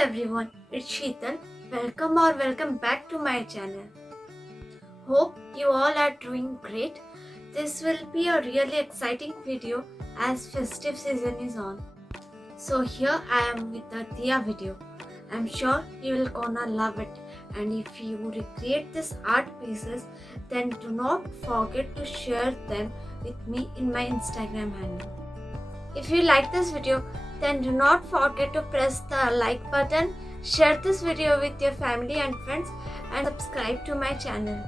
everyone, it's Sheetal. Welcome back to my channel. Hope you all are doing great. This will be a really exciting video as festive season is on. So here I am with the Diya video. I'm sure you will gonna love it, and if you recreate these art pieces, then do not forget to share them with me in my Instagram handle. If you like this video, then do not forget to press the like button, share this video with your family and friends, and subscribe to my channel.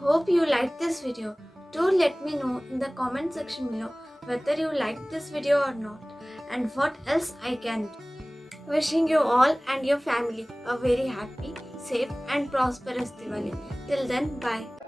Hope you liked this video. Do let me know in the comment section below whether you liked this video or not and what else I can do. Wishing you all and your family a very happy, safe and prosperous Diwali. Till then, bye.